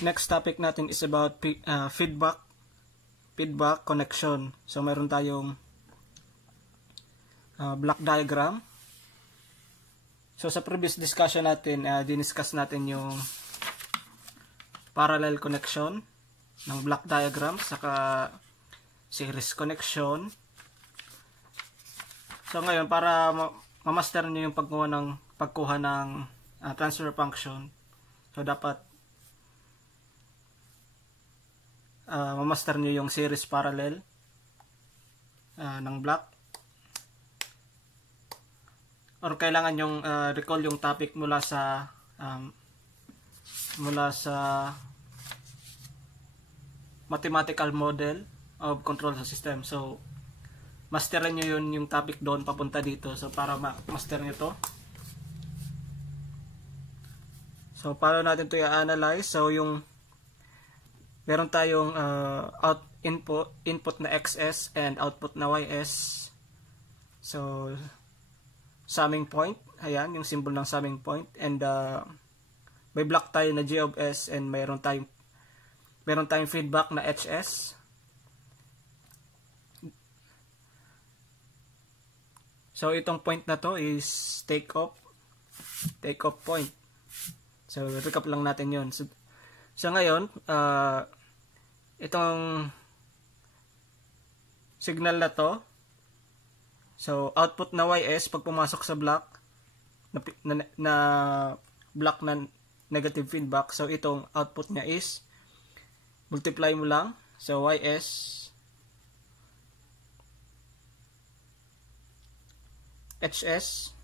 Next topic natin is about feedback connection. So mayroon tayong block diagram. So sa previous discussion natin, diniscuss natin yung parallel connection ng block diagram saka series connection. So ngayon, para ma-master niyo yung pagkuha ng transfer function, so dapat ma-master niyo yung series parallel ng block, or kailangan yung recall yung topic mula sa mathematical model of control sa system. So masterin nyo yun, yung topic doon papunta dito. So para ma-master nyo to, so paano natin to i-analyze? So yung meron tayong input na xs and output na ys. So summing point, ayan yung symbol ng summing point, and may block tayo na g of s, and meron tayong feedback na hs. So itong point na to is take off point. So recap lang natin yun. So ngayon, itong signal na to, so output na ys pag pumasok sa block na block na negative feedback, so itong output niya is multiply mo lang, so ys hs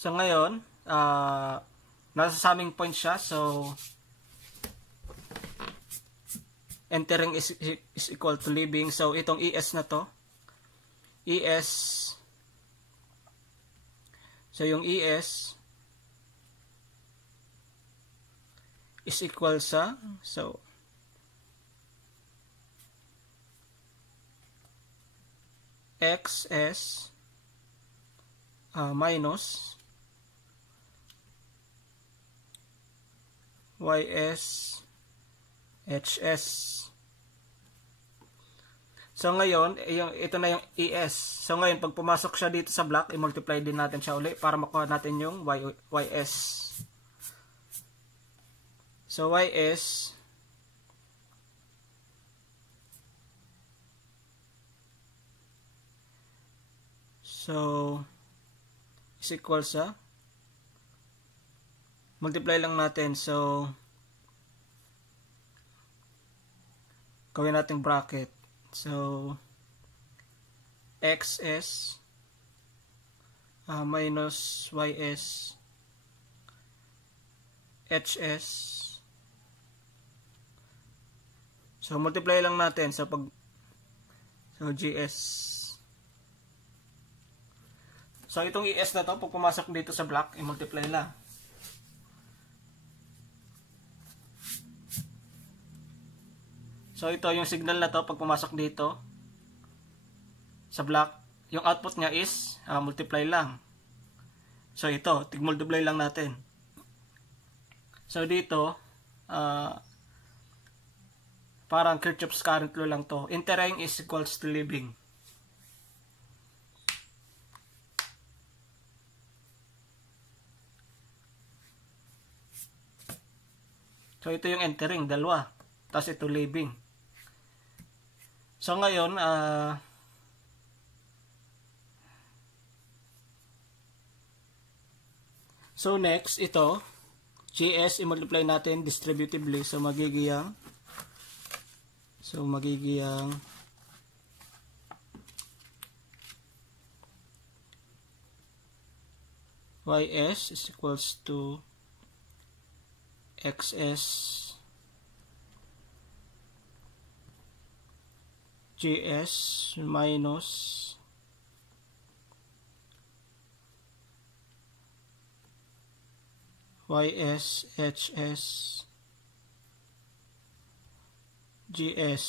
so ngayon nasa summing point siya, so entering is equal to leaving. So itong es na to, so yung es is equal sa, so xs minus ys hs. So ngayon, ito na yung es. So ngayon, pag pumasok siya dito sa block, i-multiply din natin siya uli para makuha natin yung ys. So ys is equal sa, multiply lang natin, so gawin natin bracket, so xs minus ys hs. So multiply lang natin, so gs. So itong es na to, pag pumasok dito sa block, i-multiply lang. So ito yung signal na to, pag pumasok dito sa block, yung output niya is multiply lang. So ito, tig-multiply lang natin. So dito, parang Kirchhoff's current law lang to. Entering is equals to leaving. So ito yung entering, dalawa. Tapos ito leaving. So ngayon, so next, ito, gs, i-multiply natin distributively. So magiging ys is equals to xs gs minus ys hs gs.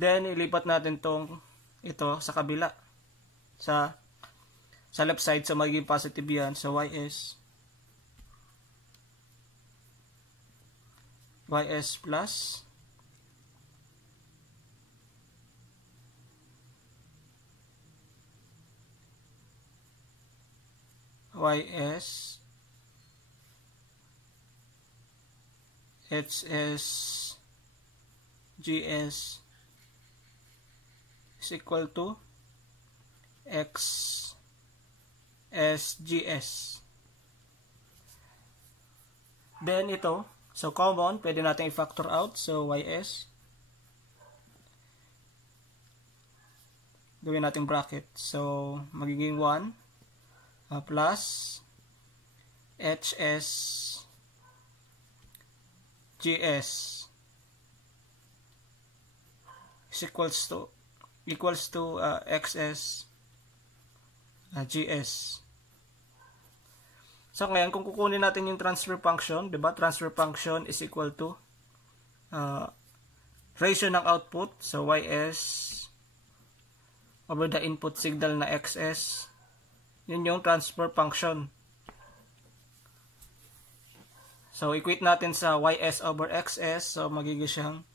Then ilipat natin ito sa kabila, sa left side, so magiging positive yan. So ys plus hs gs is equal to x sgs. Then ito, so common, pwede natin i-factor out. So ys, gawin natin bracket. So magiging 1 plus hs gs is equals to xs gs. So ngayon, kung kukunin natin yung transfer function, diba? Transfer function is equal to ratio ng output, so ys over the input signal na xs. Yun yung transfer function. So equate natin sa ys over xs, so magiging siyang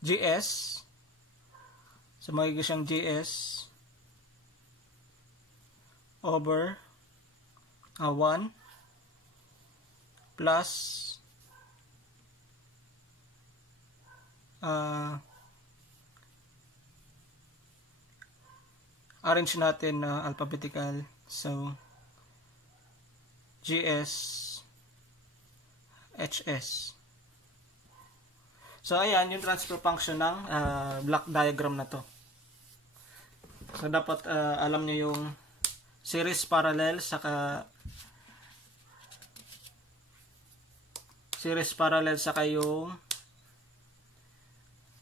gs, so magiging siyang gs over 1 plus arrange natin alphabetical, so gs hs. So ayan yung transfer function ng block diagram na to. So dapat alam nyo yung series parallel saka yung,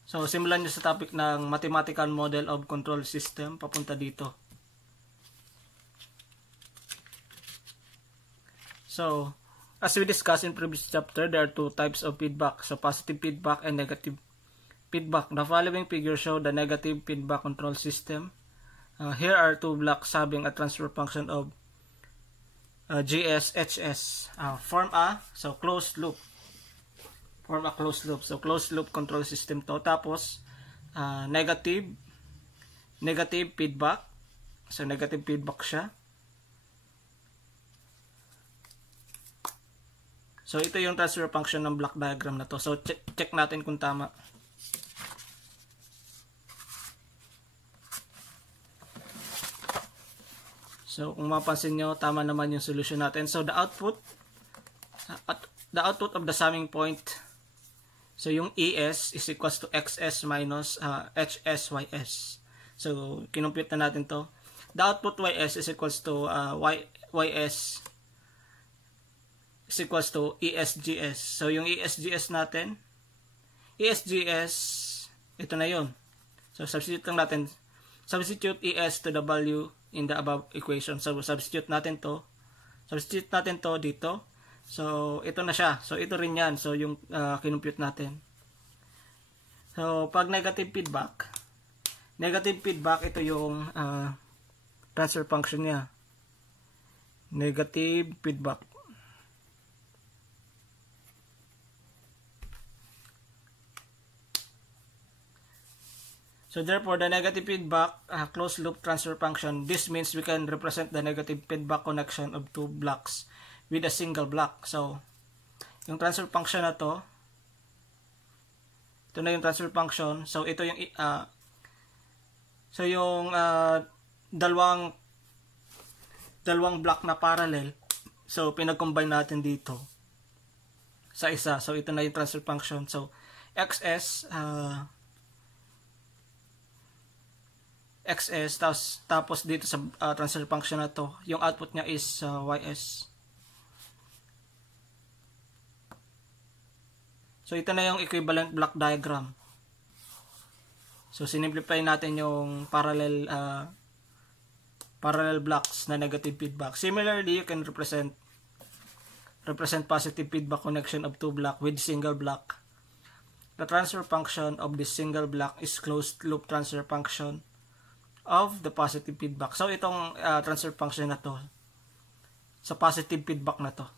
so simulan nyo sa topic ng mathematical model of control system papunta dito. So as we discussed in previous chapter, there are two types of feedback, so positive feedback and negative feedback. The following figures show the negative feedback control system. Here are two blocks having a transfer function of gs hs. Form a closed loop. So closed loop control system to. Tapos negative feedback. So negative feedback siya. So ito yung transfer function ng block diagram na to. So check natin kung tama. So kung mapansin nyo, tama naman yung solution natin. So the output of the summing point, so yung es is equals to xs minus hsys. So kinumpute na natin to. The output ys is equals to ys is equals to esgs. So yung esgs natin, ito na yun. So substitute lang natin, substitute es to the value in the above equation. So substitute natin to dito. So ito na siya. So ito rin yan. So yung kinumpute natin. So pag negative feedback, ito yung transfer function niya. Negative feedback. So therefore, the negative feedback closed loop transfer function, this means we can represent the negative feedback connection of two blocks with a single block. So, yung transfer function na to, ito na yung transfer function. So, ito yung dalawang block na parallel. So, pinag-combine natin dito sa isa. So, ito na yung transfer function. So, xs tapos dito sa transfer function na to, yung output niya is ys. So ito na yung equivalent block diagram. So sinimplify natin yung parallel blocks na negative feedback. Similarly, you can represent positive feedback connection of two block with single block. The transfer function of this single block is closed loop transfer function of the positive feedback. So itong transfer function na to sa positive feedback na to.